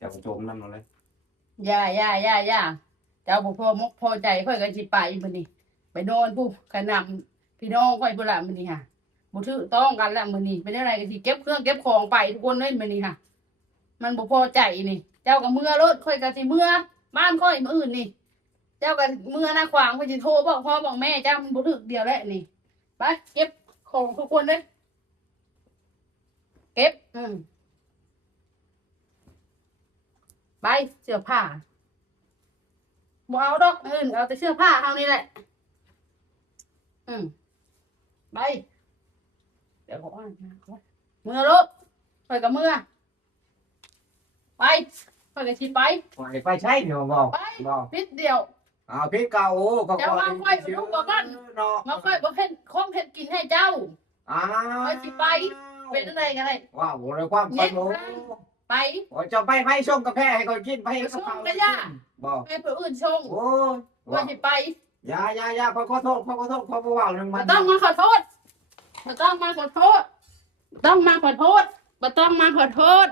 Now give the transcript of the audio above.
จะโจมนั่นเลย อย่าเจ้าบ่พอมกพอใจค่อยกันสิไปมื้อนี้ไปนอนผู้กันนำพี่น้องค่อยพุ่นละมื้อนี้ค่ะบ่ถือต้องกันละมื้อนี้เป็นอะไรกันสิเก็บเครื่องเก็บของไปทุกคนเลยมื้อนี้ค่ะมันบ่พอใจนี่เจ้าก็เมื่อรถค่อยก็สิเมื่อบ้านค่อยมื้ออื่นนี่เจ้าก็เมื่อหน้าขวางค่อยสิโทรบอกพ่อบอกแม่เจ้ามันบ่ถึกเดียวแล้วนี่ไปเก็บของทุกคนเลยเก็บไปเสื้อผ้าบ่เอาดอกอื่นเอาแต่เสื้อผ้าเท่านี้แหละไปเดี๋ยวขอเมื่อรถไปกับเมื่อไปก็ชิไปไปใช่เดี๋ยวบอกนิดเดียวพี่เก่าก็จะมาค่อยลูกกับมันมาค่อยบ่เห็นของเห็นกินให้เจ้าไปชิไปเป็นอะไรกันเลยว้าวเลยความคนรู้ไปจะไปส่งกาแฟให้คนกินไปส่งกระยาบอกไปเพื่ออื่นส่งโอ้ว่าชิไปยาขอโทษขอว่าหนึ่งมันต้องมาขอโทษต้องมาขอโทษต้องมาขอโทษต้องมาขอโทษ